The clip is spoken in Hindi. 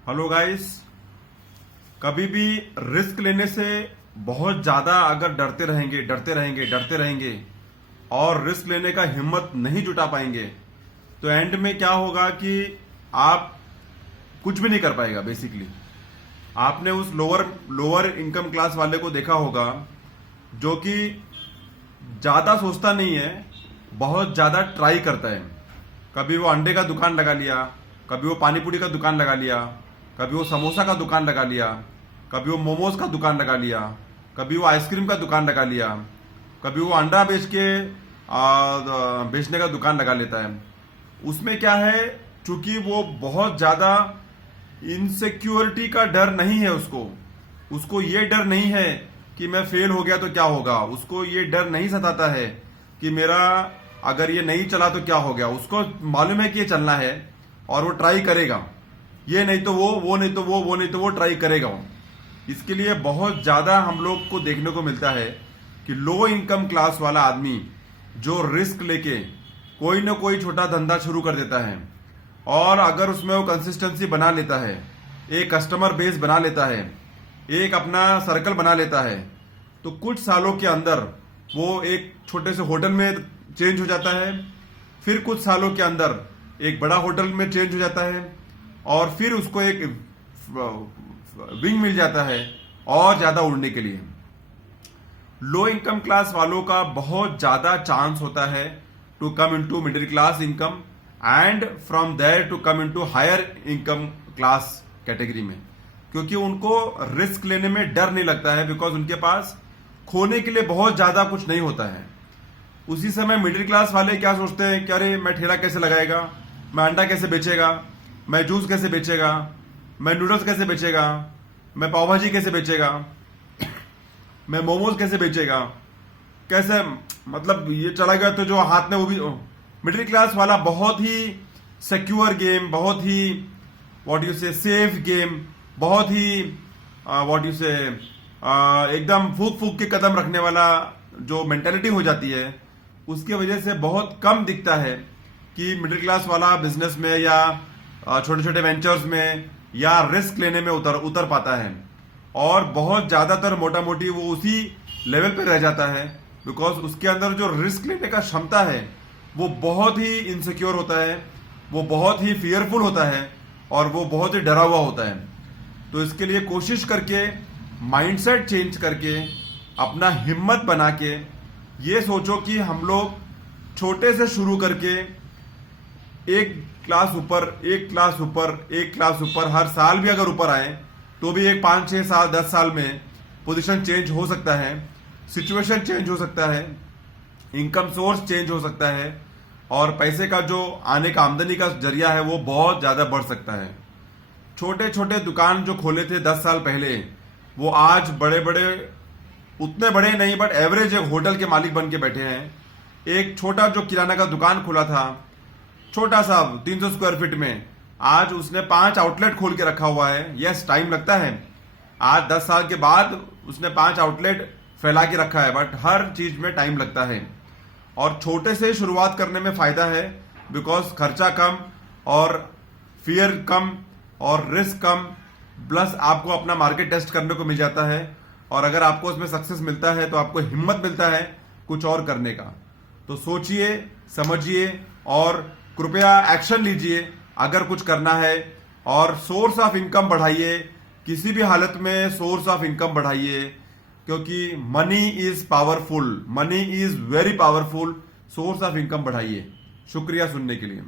Hello guys. कभी भी रिस्क लेने से बहुत ज्यादा अगर डरते रहेंगे और रिस्क लेने का हिम्मत नहीं जुटा पाएंगे तो एंड में क्या होगा कि आप कुछ भी नहीं कर पाएगा। बेसिकली आपने उस लोअर इनकम क्लास वाले को देखा होगा जो कि ज्यादा सोचता नहीं है, बहुत ज्यादा ट्राई करता है। कभी वो अंडे का दुकान लगा लिया, कभी वो पानीपुरी का दुकान लगा लिया, कभी वो समोसा का दुकान लगा लिया, कभी वो मोमोज का दुकान लगा लिया, कभी वो आइसक्रीम का दुकान लगा लिया, कभी वो अंडा बेचने का दुकान लगा लेता है। उसमें क्या है, चूंकि वो बहुत ज्यादा इनसिक्योरिटी का डर नहीं है, उसको ये डर नहीं है कि मैं फेल हो गया तो क्या होगा। उसको ये डर नहीं सताता है कि मेरा अगर ये नहीं चला तो क्या हो गया। उसको मालूम है कि ये चलना है और वो ट्राई करेगा। ये नहीं तो वो नहीं तो वो नहीं तो वो ट्राई करेगा वो। इसके लिए बहुत ज्यादा हम लोग को देखने को मिलता है कि लो इनकम क्लास वाला आदमी जो रिस्क लेके कोई ना कोई छोटा धंधा शुरू कर देता है और अगर उसमें वो कंसिस्टेंसी बना लेता है, एक कस्टमर बेस बना लेता है, एक अपना सर्कल बना लेता है, तो कुछ सालों के अंदर वो एक छोटे से होटल में चेंज हो जाता है, फिर कुछ सालों के अंदर एक बड़ा होटल में चेंज हो जाता है और फिर उसको एक विंग मिल जाता है और ज्यादा उड़ने के लिए। लो इनकम क्लास वालों का बहुत ज्यादा चांस होता है to come into middle class income and from there to come into higher income class category में, क्योंकि उनको रिस्क लेने में डर नहीं लगता है। बिकॉज उनके पास खोने के लिए बहुत ज्यादा कुछ नहीं होता है। उसी समय मिडिल क्लास वाले क्या सोचते हैं कि अरे मैं ठेला कैसे लगाएगा, मैं अंडा कैसे बेचेगा, मैं जूस कैसे बेचेगा, मैं नूडल्स कैसे बेचेगा, मैं पाव भाजी कैसे बेचेगा, मैं मोमोज कैसे बेचेगा, कैसे, मतलब ये चला गया तो जो हाथ में वो भी। मिडिल क्लास वाला बहुत ही सिक्योर गेम, बहुत ही व्हाट यू से सेफ गेम, बहुत ही व्हाट यू से एकदम फूक फूक के कदम रखने वाला जो मेंटेलिटी हो जाती है, उसकी वजह से बहुत कम दिखता है कि मिडिल क्लास वाला बिजनेस में या छोटे छोटे वेंचर्स में या रिस्क लेने में उतर पाता है। और बहुत ज्यादातर मोटा मोटी वो उसी लेवल पे रह जाता है बिकॉज उसके अंदर जो रिस्क लेने का क्षमता है वो बहुत ही इनसिक्योर होता है, वो बहुत ही फियरफुल होता है और वो बहुत ही डरा हुआ होता है। तो इसके लिए कोशिश करके माइंडसेट चेंज करके अपना हिम्मत बना के ये सोचो कि हम लोग छोटे से शुरू करके एक क्लास ऊपर हर साल भी अगर ऊपर आए तो भी एक 5-6 साल 10 साल में पोजीशन चेंज हो सकता है, सिचुएशन चेंज हो सकता है, इनकम सोर्स चेंज हो सकता है और पैसे का जो आने का आमदनी का जरिया है वो बहुत ज्यादा बढ़ सकता है। छोटे छोटे दुकान जो खोले थे 10 साल पहले वो आज बड़े बड़े, उतने बड़े नहीं बट एवरेज एक होटल के मालिक बन के बैठे हैं। एक छोटा जो किराना का दुकान खोला था छोटा सा 300 स्क्वायर फीट में, आज उसने 5 आउटलेट खोल के रखा हुआ है। यस, टाइम लगता है, आज 10 साल के बाद उसने 5 आउटलेट फैला के रखा है, बट हर चीज में टाइम लगता है और छोटे से शुरुआत करने में फायदा है बिकॉज खर्चा कम और फियर कम और रिस्क कम, प्लस आपको अपना मार्केट टेस्ट करने को मिल जाता है और अगर आपको उसमें सक्सेस मिलता है तो आपको हिम्मत मिलता है कुछ और करने का। तो सोचिए, समझिए और कृपया एक्शन लीजिए अगर कुछ करना है और सोर्स ऑफ इनकम बढ़ाइए। किसी भी हालत में सोर्स ऑफ इनकम बढ़ाइए क्योंकि money is powerful, money is very powerful. Source of income बढ़ाइए। शुक्रिया सुनने के लिए।